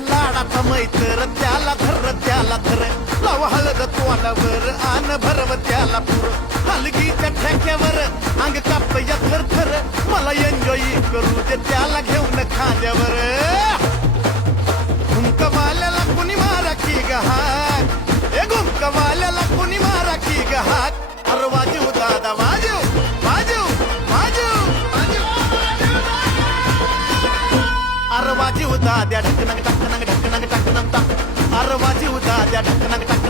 लाडाचा मैत्र त्याला धर लाव हळद तोंडावर आन भरव त्याला पुर हलगीच्या ठेक्यावर अंग कापत या थर मला एन्जॉय करू दे त्याला घेऊन खांद्यावर घुमकवाल्याला कुणी मारा की गहाक ए घुमकवाल्याला कुणी मारा की गहाक अरे वाजव दादा वाजव वाजव वाजव अरे वाजव दाद्या ढकनंग टाकनंग टाक अरे वाजव दाद्या ढकनंग टाक